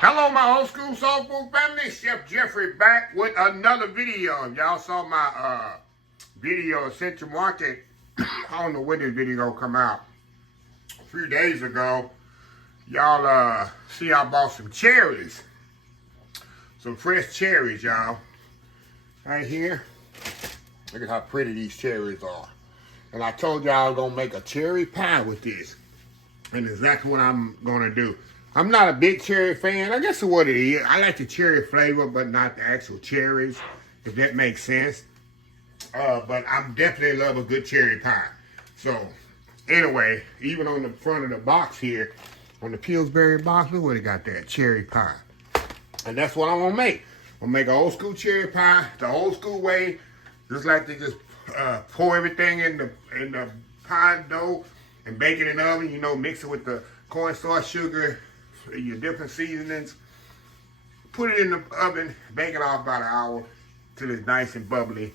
Hello, my old school soul food family. Chef Jeffrey back with another video. Y'all saw my video Essential Market. I don't know when this video gonna come out. A few days ago, y'all see I bought some cherries. Some fresh cherries, y'all. Right here. Look at how pretty these cherries are. And I told y'all I was gonna make a cherry pie with this. And exactly what I'm gonna do. I'm not a big cherry fan. I guess what it is. I like the cherry flavor, but not the actual cherries, if that makes sense. But I definitely love a good cherry pie. So, anyway, even on the front of the box here, on the Pillsbury box, look what it got there, cherry pie. And that's what I'm gonna make. I'm gonna make an old school cherry pie, the old school way. Just like to just pour everything in the pie dough and bake it in the oven. You know, mix it with the cornstarch, sugar, your different seasonings. Put it in the oven, bake it off about an hour till it's nice and bubbly.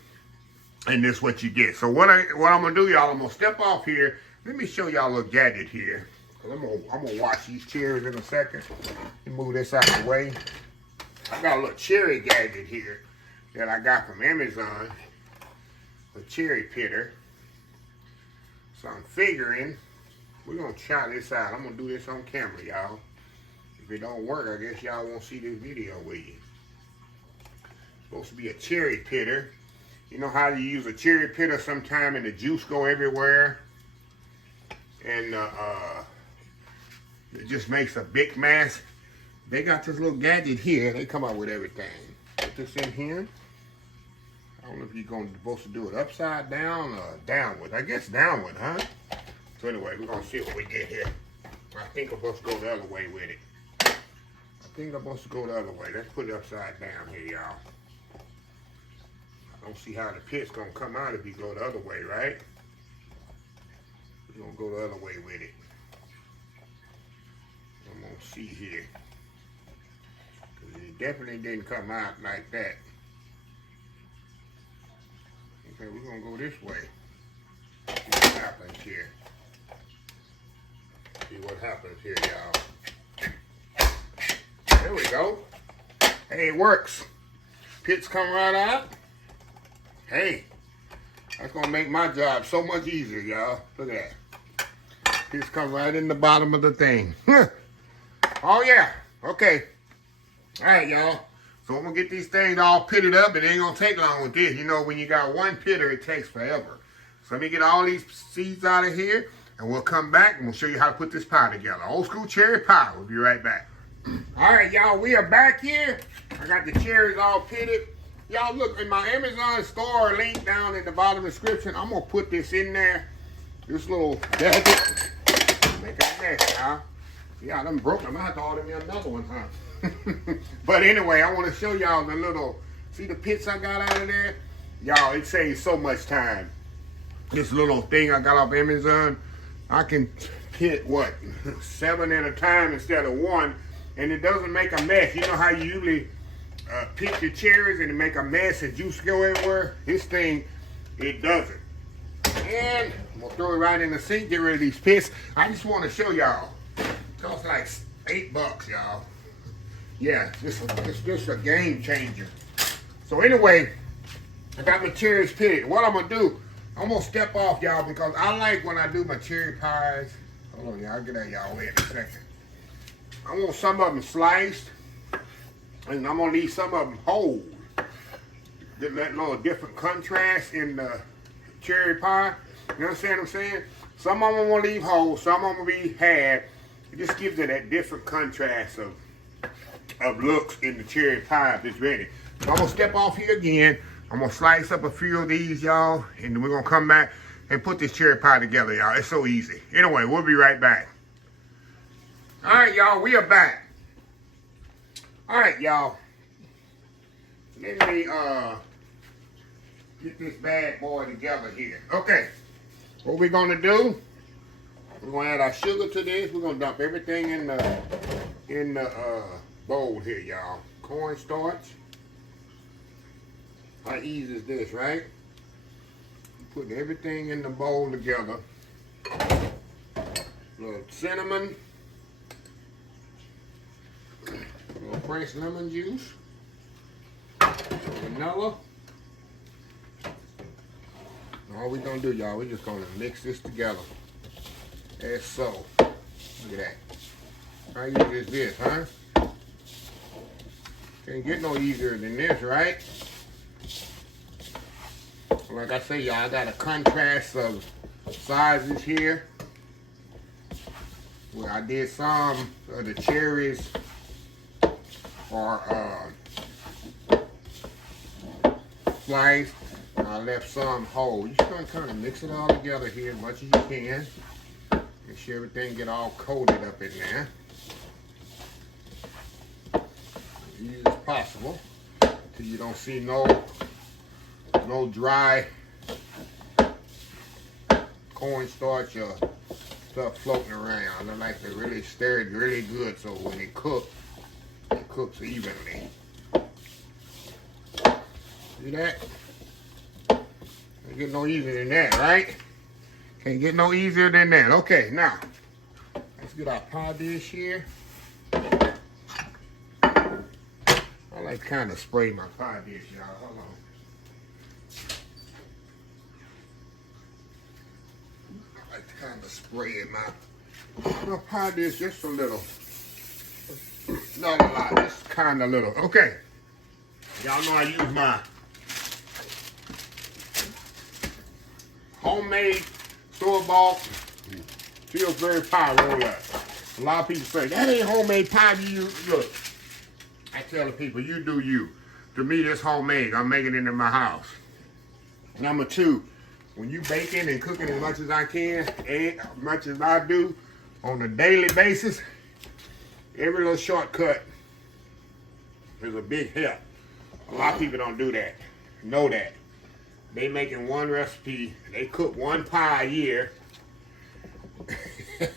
And this is what you get. So what I'm gonna do, y'all, I'm gonna step off here. Let me show y'all a little gadget here. I'm gonna wash these cherries in a second. Let me move this out of the way. I got a little cherry gadget here that I got from Amazon. A cherry pitter. So I'm figuring we're gonna try this out. I'm gonna do this on camera, y'all. If it don't work, I guess y'all won't see this video with you. It's supposed to be a cherry pitter. You know how you use a cherry pitter sometime and the juice go everywhere? And it just makes a big mess. They got this little gadget here. They come out with everything. Put this in here. I don't know if you're supposed to do it upside down or downward. I guess downward, huh? So anyway, we're gonna see what we get here. I think I'm supposed to go the other way with it. I think I'm supposed to go the other way. Let's put it upside down here, y'all. I don't see how the pit's gonna come out if you go the other way, right? We're gonna go the other way with it. I'm gonna see here. Cause it definitely didn't come out like that. Okay, we're gonna go this way. See what happens here. See what happens here, y'all. There we go. Hey, it works. Pits come right out. Hey, that's gonna make my job so much easier, y'all. Look at that. Pits come right in the bottom of the thing. Oh yeah, okay. All right, y'all. So I'm gonna get these things all pitted up. It ain't gonna take long with this. You know, when you got one pitter, it takes forever. So let me get all these seeds out of here, and we'll come back and we'll show you how to put this pie together. Old school cherry pie. We'll be right back. All right, y'all, we are back here. I got the cherries all pitted. Y'all look, in my Amazon store link down in the bottom description, I'm gonna put this in there. This little gadget. Make a mess, y'all. Yeah, I done broke them. I have to order me another one, huh? But anyway, I want to show y'all the little, see the pits I got out of there? Y'all, it saves so much time. This little thing I got off Amazon, I can pit, what, 7 at a time instead of 1, and it doesn't make a mess. You know how you usually pit your cherries and it make a mess and juice go everywhere? This thing, it doesn't. And I'm going to throw it right in the sink, get rid of these pits. I just want to show y'all. It costs like $8, y'all. Yeah, this is a game changer. So anyway, I got my cherries pitted. What I'm gonna do, I'm gonna step off, y'all, because I like when I do my cherry pies. Hold on, y'all, I'll get that y'all way in a second. I want some of them sliced, and I'm gonna leave some of them whole. Get that little different contrast in the cherry pie. You understand what I'm saying? Some of them I'm gonna leave whole, some of them will be half. It just gives it that different contrast of looks in the cherry pie if it's ready. So I'm gonna step off here again. I'm gonna slice up a few of these, y'all, and then we're gonna come back and put this cherry pie together, y'all. It's so easy. Anyway, we'll be right back. All right, y'all, we are back. All right, y'all. Let me get this bad boy together here. Okay, what we're gonna do, we're gonna add our sugar to this. We're gonna dump everything in the bowl here, y'all. Cornstarch. How easy is this, right? Putting everything in the bowl together. A little cinnamon. fresh lemon juice, vanilla. All we're gonna do, y'all, we're just gonna mix this together. As so. Look at that. How easy is this, huh? Can't get no easier than this, right? Like I say, y'all, I got a contrast of sizes here. Where I did some of the cherries are sliced. I left some whole. You just gonna kind of mix it all together here as much as you can. Make sure everything get all coated up in there. As easy as possible. Till you don't see no dry cornstarch or stuff floating around. I like to really stir it really good so when it cooks evenly. See that? Can't get no easier than that, right? Can't get no easier than that. Okay, now, let's get our pie dish here. I like to kind of spray my pie dish, y'all. Hold on. I like to kind of spray my pie dish just a little. Not a lot, just kind of little. Okay. Y'all know I use my homemade store-bought Pillsbury pie roller. A lot of people say, that ain't homemade pie. Look, I tell the people, you do you. To me, this homemade. I'm making it in my house. Number two, when you baking and cooking as much as I can, and as much as I do on a daily basis, every little shortcut is a big help. A lot of people don't do that. Know that. They making one recipe, they cook one pie a year,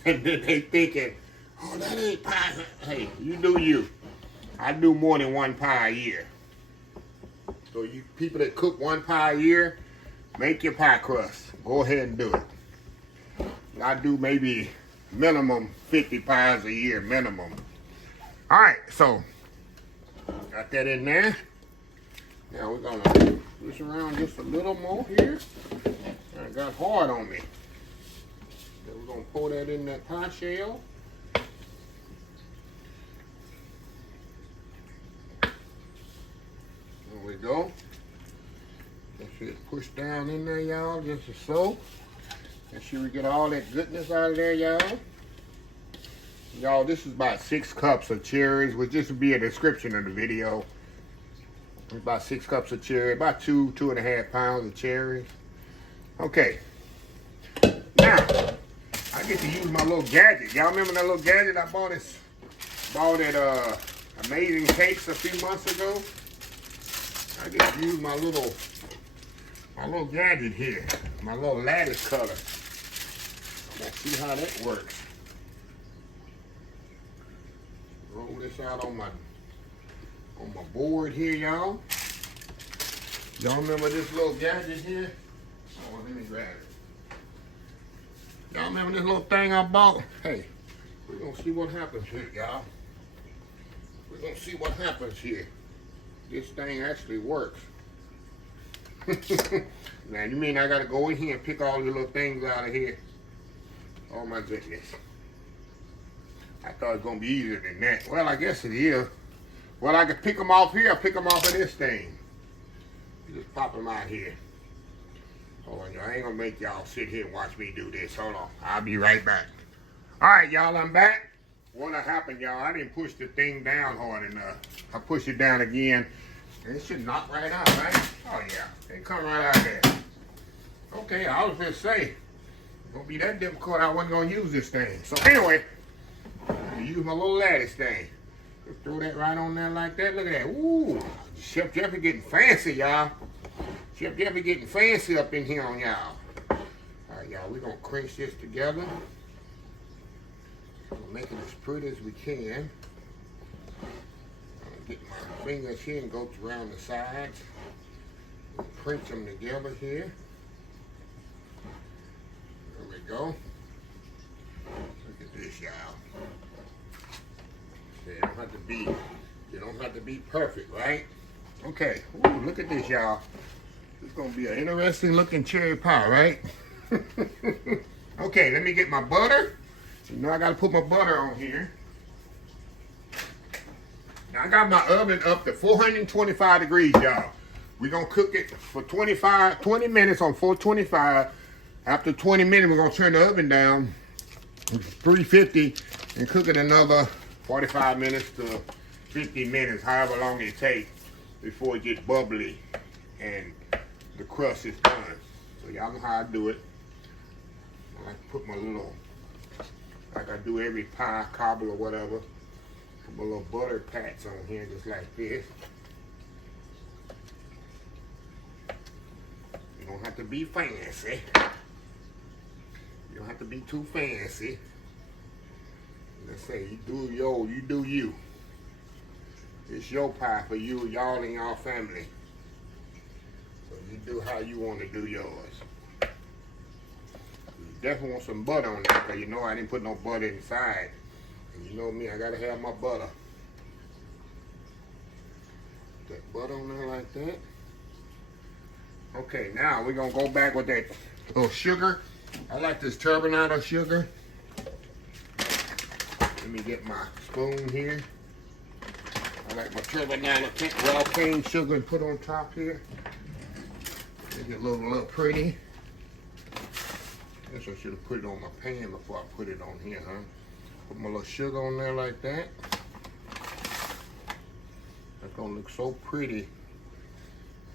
and then they thinking, oh, that ain't pie. Hey, you do you. I do more than one pie a year. So you people that cook one pie a year, make your pie crust. Go ahead and do it. I do maybe minimum 50 pies a year, minimum. All right, so got that in there. Now we're gonna push around just a little more here. It got hard on me. Then we're gonna pour that in that pie shell. There we go. That should push down in there, y'all, just as so. Make sure we get all that goodness out of there, y'all. Y'all, this is about 6 cups of cherries, which this will be a description of the video. It's about 6 cups of cherry, about 2.5 pounds of cherries. Okay. Now, I get to use my little gadget. Y'all remember that little gadget I bought at Amazing Cakes a few months ago? I get to use my little gadget here, my little lattice color. Let's see how that works. Roll this out on my board here, y'all. Y'all remember this little gadget here? Oh, let me grab it. Y'all remember this little thing I bought? Hey, we're gonna see what happens here, y'all. We're gonna see what happens here. This thing actually works. Now, you mean I gotta go in here and pick all the little things out of here? Oh my goodness. I thought it was gonna be easier than that. Well, I guess it is. Well, I can pick them off here, or pick them off of this thing. You just pop them out here. Hold on, y'all. I ain't gonna make y'all sit here and watch me do this. Hold on. I'll be right back. All right, y'all, I'm back. What happened, y'all? I didn't push the thing down hard enough. I pushed it down again. And it should knock right out, right? Oh, yeah. It come right out there. Okay, I was just saying. It's gonna be that difficult. I wasn't gonna use this thing. So anyway, I use my little lattice thing. Just throw that right on there like that. Look at that. Ooh, Chef Jeffy getting fancy, y'all. Chef Jeffy getting fancy up in here on y'all. All right, y'all, we're gonna crunch this together. We'll make it as pretty as we can. I'm gonna get my fingers here and go around the sides. We'll crunch them together here. There we go. Look at this, y'all. It don't have to be You don't have to be perfect, right? Okay, ooh, look at this, y'all. It's gonna be an interesting looking cherry pie, right? Okay, let me get my butter. You know I gotta put my butter on here. Now I got my oven up to 425 degrees, y'all. We're gonna cook it for 20 minutes on 425. After 20 minutes, we're gonna turn the oven down to 350 and cook it another 45 minutes to 50 minutes, however long it takes before it gets bubbly and the crust is done. So y'all know how I do it. I like to put my little, like I do every pie, cobble or whatever, put my little butter pats on here just like this. You don't have to be fancy. You don't have to be too fancy. Let's say you do you. It's your pie for you, y'all and y'all family. So you do how you want to do yours. You definitely want some butter on that, because you know I didn't put no butter inside. And you know me, I gotta have my butter. That butter on there like that. Okay, now we're gonna go back with that little sugar. I like this turbinado sugar. Let me get my spoon here. I like my turbinado raw cane sugar and put on top here. Make it look pretty. Guess I should have put it on my pan before I put it on here, huh? Put my little sugar on there like that. That's gonna look so pretty,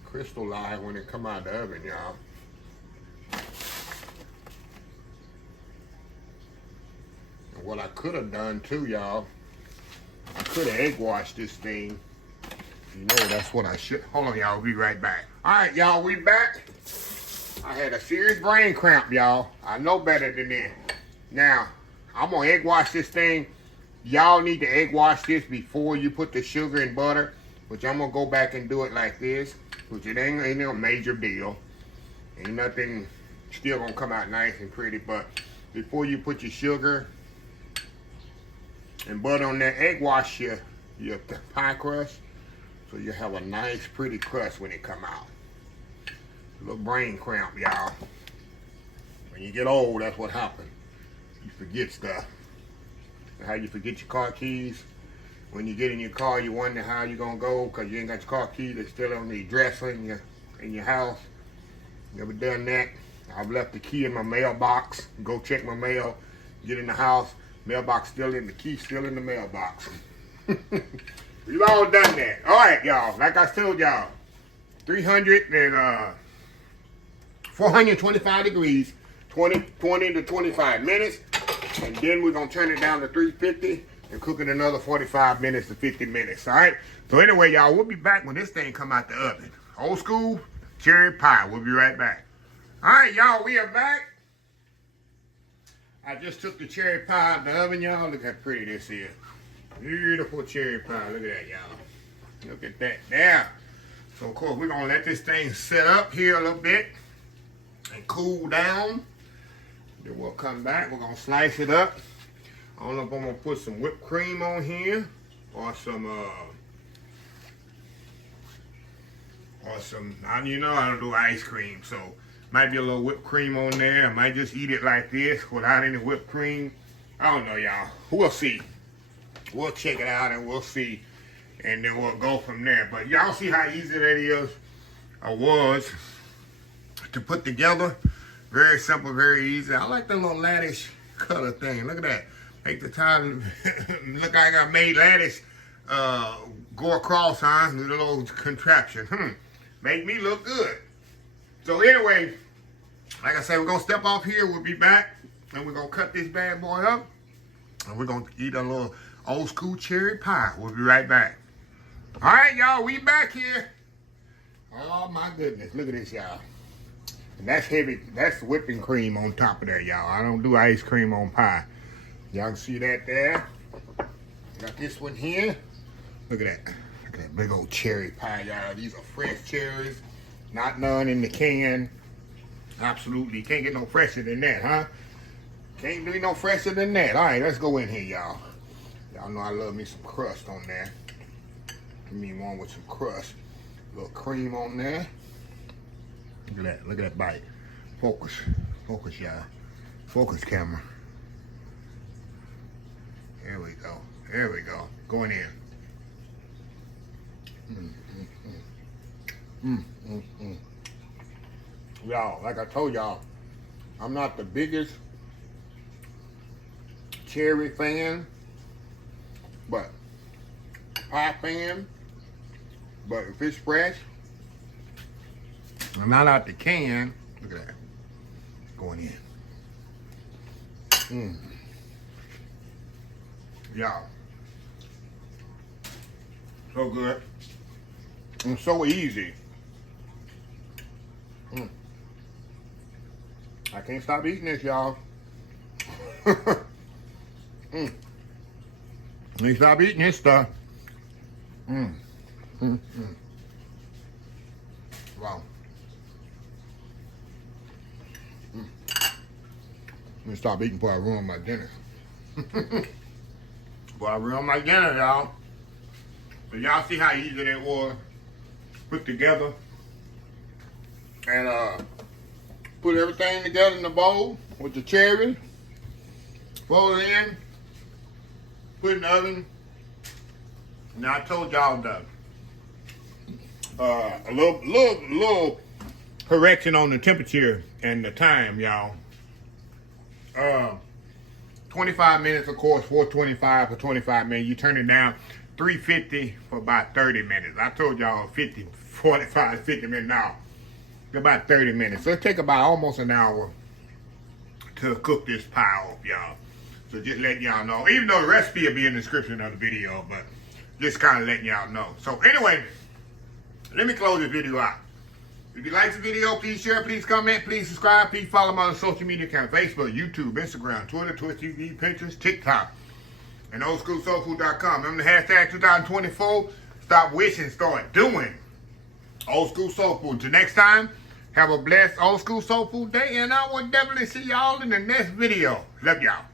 crystallized when it come out of the oven, y'all. And what I could have done too, y'all, I could have egg washed this thing. You know, that's what I should. Hold on, y'all. We'll be right back. All right, y'all. We back. I had a serious brain cramp, y'all. I know better than that. Now, I'm going to egg wash this thing. Y'all need to egg wash this before you put the sugar and butter, which I'm going to go back and do it like this, which it ain't no major deal. Ain't nothing, still going to come out nice and pretty, but before you put your sugar and butter on that, egg wash your pie crust so you have a nice pretty crust when it come out. A little brain cramp, y'all. When you get old, that's what happens. You forget stuff. How you forget your car keys. When you get in your car, you wonder how you gonna go because you ain't got your car keys. They're still on the dresser in your house. You ever done that? I've left the key in my mailbox. Go check my mail. Get in the house. Mailbox still in the key, still in the mailbox. We've all done that. All right, y'all. Like I told y'all, 425 degrees, 20 to 25 minutes, and then we're gonna turn it down to 350 and cook it another 45 minutes to 50 minutes. All right. So anyway, y'all, we'll be back when this thing come out the oven. Old school cherry pie. We'll be right back. All right, y'all. We are back. I just took the cherry pie out of the oven, y'all. Look how pretty this is. Beautiful cherry pie. Look at that, y'all. Look at that there. So, of course, we're going to let this thing set up here a little bit and cool down. Then we'll come back. We're going to slice it up. I don't know if I'm going to put some whipped cream on here or some, you know I don't do ice cream, so might be a little whipped cream on there. I might just eat it like this without any whipped cream. I don't know, y'all. We'll see. We'll check it out and we'll see. And then we'll go from there. But y'all see how easy that is, or was, to put together. Very simple, very easy. I like the little lattice color thing. Look at that. Make the time look like I made lattice go across, huh? With a little contraption. Make me look good. So anyway, like I said, we're going to step off here. We'll be back. And we're going to cut this bad boy up. And we're going to eat a little old school cherry pie. We'll be right back. All right, y'all. We back here. Oh, my goodness. Look at this, y'all. And that's heavy. That's whipping cream on top of there, y'all. I don't do ice cream on pie. Y'all can see that there. Got this one here. Look at that. Look at that big old cherry pie, y'all. These are fresh cherries. Not none in the can. Absolutely. Can't get no fresher than that, huh? Can't do no fresher than that. All right, let's go in here, y'all. Y'all know I love me some crust on there. Give me one with some crust. A little cream on there. Look at that. Look at that bite. Focus. Focus, y'all. Focus, camera. There we go. There we go. Going in. Y'all, like I told y'all, I'm not the biggest cherry fan, but pie fan. But if it's fresh, and not out the can, look at that. Going in. Y'all. So good. And so easy. I can't stop eating this, y'all. Can't stop eating this stuff. Wow. Let me stop eating before I ruin my dinner. Before I ruin my dinner, y'all. But y'all see how easy that was put together. And put everything together in the bowl with the cherries. Fold it in. Put it in the oven. Now I told y'all a little correction on the temperature and the time, y'all. 25 minutes, of course, 425 for 25 minutes. You turn it down 350 for about 30 minutes. I told y'all 50, 45, 50 minutes now. About 30 minutes. So it take about almost an hour to cook this pie off, y'all. So just letting y'all know. Even though the recipe will be in the description of the video, but just kind of letting y'all know. So anyway, let me close this video out. If you like the video, please share, please comment, please subscribe, please follow my social media account, Facebook, YouTube, Instagram, Twitter, Twitch TV, Pinterest, TikTok, and oldschoolsoulfood.com. Remember the hashtag 2024, stop wishing, start doing. Old School Soul Food. Till next time, have a blessed Old School Soul Food day, and I will definitely see y'all in the next video. Love y'all.